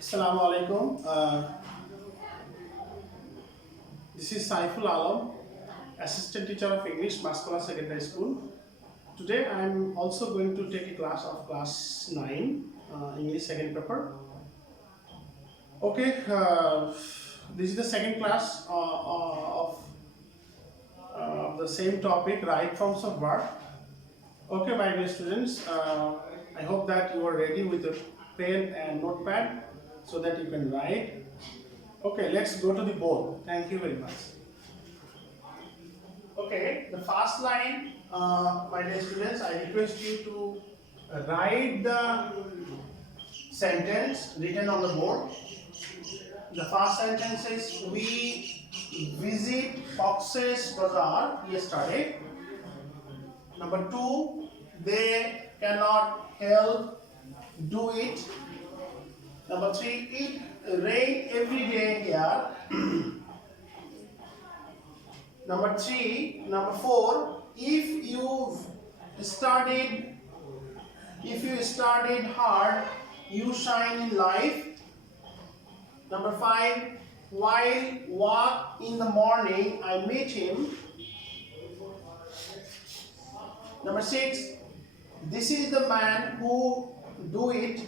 Assalamu alaikum. This is Saiful Alam, Assistant Teacher of English, Maskola Secondary School. Today I am also going to take a class of class 9, English second paper. Okay, this is the second class of the same topic, right forms of verb. Okay, my dear students, I hope that you are ready with a pen and notepad so that you can write. Okay, let's go to the board. Thank you very much. Okay, the first line, my dear students, I request you to write the sentence written on the board. The first sentence is, we visit Cox's Bazar yesterday. Number 2, they cannot help do it. Number 3, it rain every day here. Number 4, if you studied hard, you shine in life. Number 5, while walk in the morning, I meet him. Number 6, this is the man who do it.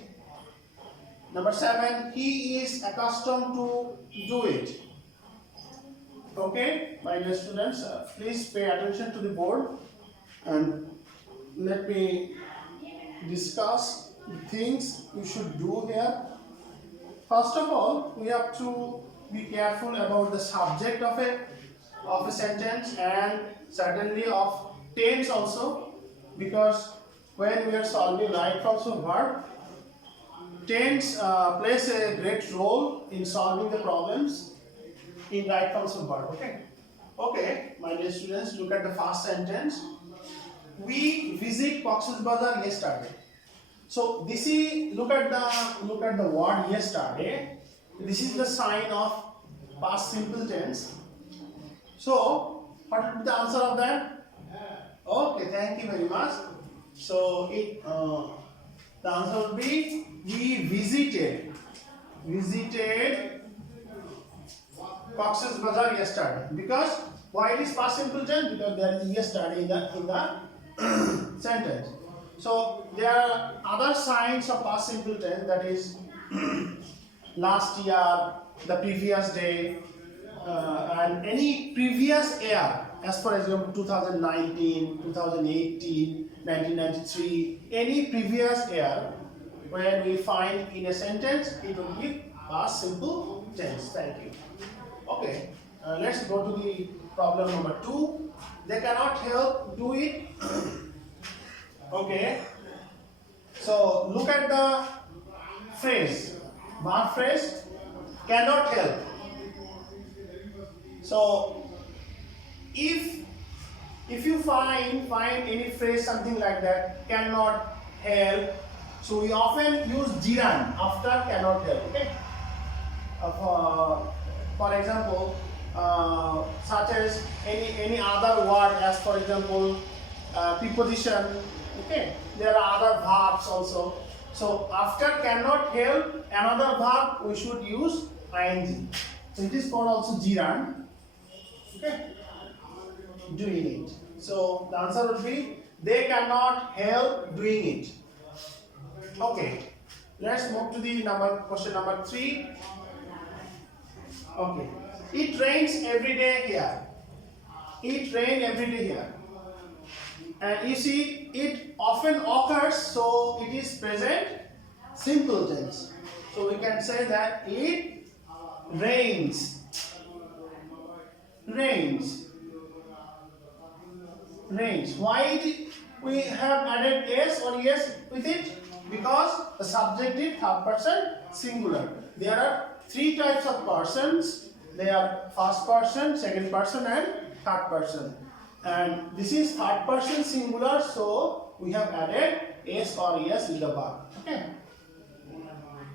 Number 7, he is accustomed to do it. Okay, my dear students, please pay attention to the board and let me discuss the things you should do here. First of all, we have to be careful about the subject of a sentence and certainly of tense also, because when we are solving right forms of verb, tense plays a great role in solving the problems in right forms of verb. Okay, my dear students, look at the first sentence. We visit Cox's Bazar yesterday. So this is, look at the word yesterday. This is the sign of past simple tense. So what would be the answer of that? Okay, thank you very much. So the answer would be, we visited Cox's Bazar yesterday. Because why it is past simple tense? Because there is yesterday in the sentence. So there are other signs of past simple tense, that is last year, the previous day, and any previous year, as for example 2019, 2018, 1993, any previous year, when we find in a sentence, it will give past simple tense. Thank you. Okay, let's go to the problem number 2. They cannot help do it. Okay, so look at the phrase, verb phrase, cannot help. So if you find any phrase something like that, cannot help, so we often use jiran after cannot help. Okay, for example, such as any other word, as for example preposition. Okay, there are other verbs also. So after cannot help another verb, we should use ing. So it is called also jiran. Okay, doing it. So the answer would be, they cannot help doing it. Okay, let's move to the question number 3. Okay, it rains every day here. It rains every day here. And you see, it often occurs, so it is present simple tense. So we can say that it rains. Rains. Why we have added s or es with it? Because the subject is third person singular. There are 3 types of persons. They are first person, second person, and third person. And this is third person singular, so we have added s or es in the verb. Okay.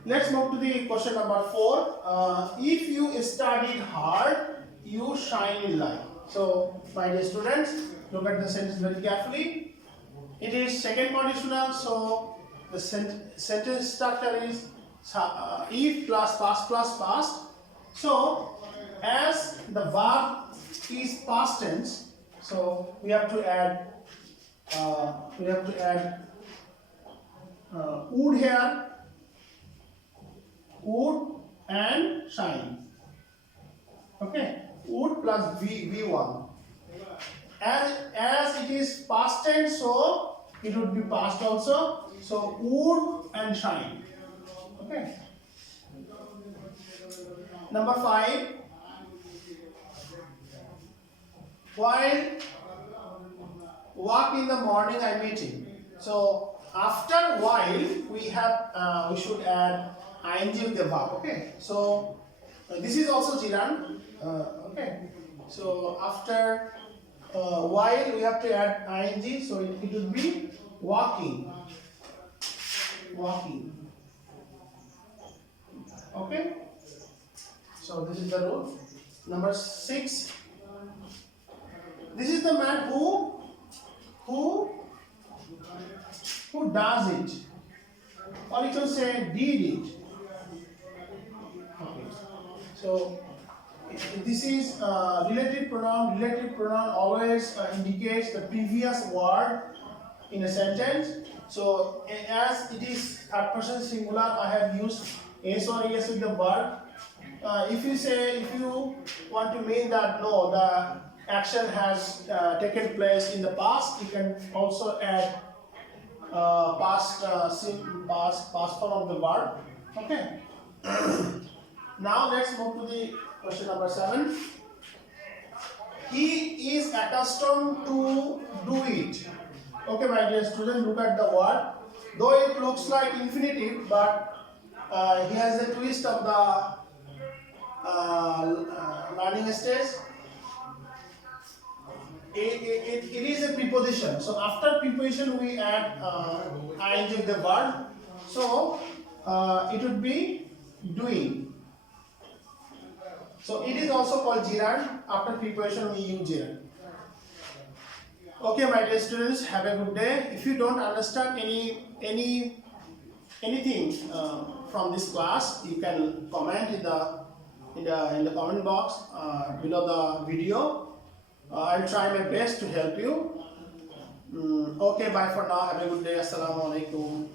Let's move to the question number 4. If you studied hard, you shine in life. So, my dear students, look at the sentence very carefully. it is second conditional, so the sentence structure is if plus past. So as the verb is past tense, so we have to add would here, would and shine. Okay, would plus v1. As it is past tense, so it would be past also. So would and shine. Okay. Number 5. While walk in the morning, I meet him. So after while we should add ing with the verb. Okay. So this is also gerund. Okay. So after while we have to add ing, so it would be walking. Okay. So this is the rule. Number 6. This is the man who does it, or you can say did it. Okay. So this is relative pronoun. Relative pronoun always indicates the previous word in a sentence. So as it is third person singular, I have used s or es with the verb. If you want to mean that no, the action has taken place in the past, you can also add past form of the verb. Okay. Now let's move to the question number 7. He is accustomed to do it. Okay, my dear student, look at the word. Though it looks like infinitive, but he has a twist of the learning stage. It is a preposition. So after preposition we add ing with the verb. So it would be doing. So it is also called gerund. After preposition we use gerund. Okay, my dear students, have a good day. If you don't understand anything from this class, you can comment in the comment box below the video. I'll try my best to help you. Okay, bye for now. Have a good day. Assalamu alaikum.